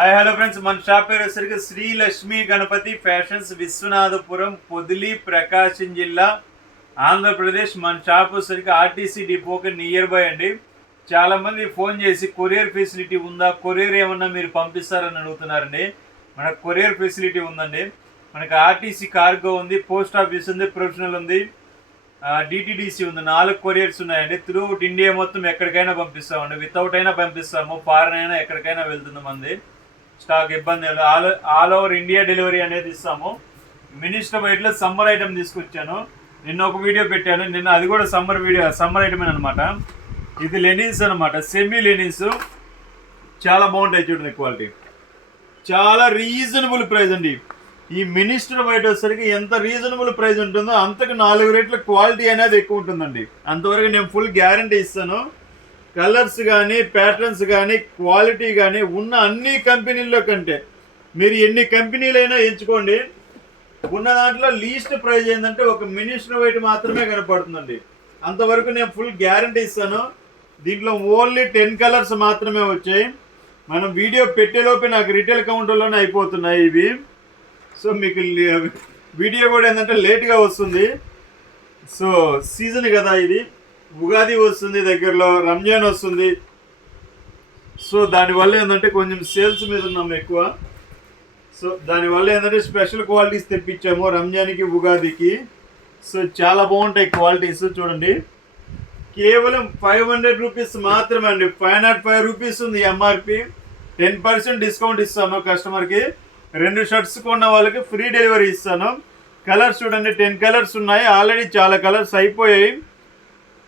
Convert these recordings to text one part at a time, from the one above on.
Hi hello friends, మన shop పేరు వచ్చేసరికి శ్రీ లక్ష్మీ గణపతి ఫ్యాషన్స్, విశ్వనాథపురం, పొదిలి, ప్రకాశం జిల్లా, ఆంధ్రప్రదేశ్. మన షాప్ వచ్చేసరికి ఆర్టీసీ డిపోకి నియర్ బై అండి. చాలామంది ఫోన్ చేసి కొరియర్ ఫెసిలిటీ ఉందా, కొరియర్ ఏమన్నా మీరు పంపిస్తారని అడుగుతున్నారండి. మనకు కొరియర్ ఫెసిలిటీ ఉందండి. మనకు ఆర్టీసీ కార్గో ఉంది, పోస్ట్ ఆఫీస్ ఉంది, ప్రొఫెషనల్ ఉంది, డిటిడిసి ఉంది. 4 కొరియర్స్ ఉన్నాయండి. త్రూఅవుట్ ఇండియా మొత్తం ఎక్కడికైనా పంపిస్తామండి. వితౌట్ అయినా పంపిస్తాము, ఫారెన్ అయినా ఎక్కడికైనా వెళ్తుంది మంది. స్టాక్ ఇబ్బంది ఆల్ ఓవర్ ఇండియా డెలివరీ అనేది ఇస్తాము. మినిస్టర్ బయటలో సమ్మర్ ఐటమ్ తీసుకొచ్చాను. నిన్న ఒక వీడియో పెట్టాను, నిన్న అది కూడా సమ్మర్ ఐటమే అనమాట. ఇది లెనిన్స్ అనమాట, సెమీ లెనిన్స్. చాలా బాగుంటాయి చూడండి, క్వాలిటీ చాలా రీజనబుల్ ప్రైస్ అండి. ఈ మినిస్టర్ బయట వచ్చేసరికి ఎంత రీజనబుల్ ప్రైస్ ఉంటుందో అంతకు 4 రేట్ల క్వాలిటీ అనేది ఎక్కువ ఉంటుందండి. అంతవరకు నేను ఫుల్ గ్యారంటీ ఇస్తాను. కలర్స్ కానీ, ప్యాటర్న్స్ కానీ, క్వాలిటీ కానీ ఉన్న అన్ని కంపెనీల్లో కంటే మీరు ఎన్ని కంపెనీలైనా ఎంచుకోండి, ఉన్న దాంట్లో లీస్ట్ ప్రైస్ ఏంటంటే ఒక మినిస్టర్ వైట్ మాత్రమే కనపడుతుందండి. అంతవరకు నేను ఫుల్ గ్యారంటీ ఇస్తాను. దీంట్లో ఓన్లీ 10 కలర్స్ మాత్రమే వచ్చాయి. మనం వీడియో పెట్టేలోపే నాకు రిటైల్ కౌంటర్లోనే అయిపోతున్నాయి ఇవి. సో మీకు వీడియో కూడా ఏంటంటే లేట్గా వస్తుంది. సో సీజన్ కదా ఇది, ఉగాది వస్తుంది దగ్గరలో, రంజాన్ వస్తుంది. సో దానివల్ల ఏంటంటే కొంచెం సేల్స్ మీద ఉన్నాము ఎక్కువ. సో దానివల్ల ఏంటంటే స్పెషల్ క్వాలిటీస్ తెప్పించాము రంజాన్కి, ఉగాదికి. సో చాలా బాగుంటాయి క్వాలిటీస్. చూడండి, కేవలం 500 రూపీస్ మాత్రమే అండి. 505 రూపీస్ ఉంది ఎంఆర్పి. 10% డిస్కౌంట్ ఇస్తాను కస్టమర్కి. 2 షర్ట్స్ కొన్న వాళ్ళకి ఫ్రీ డెలివరీ ఇస్తాను. కలర్స్ చూడండి, 10 కలర్స్ ఉన్నాయి. ఆల్రెడీ చాలా కలర్స్ అయిపోయాయి.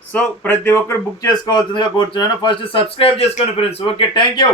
సో ప్రతి ఒక్కరు బుక్ చేసుకోవాల్సిందిగా కోరుతున్నాను. ఫస్ట్ సబ్స్క్రైబ్ చేసుకోండి ఫ్రెండ్స్. Okay, thank you.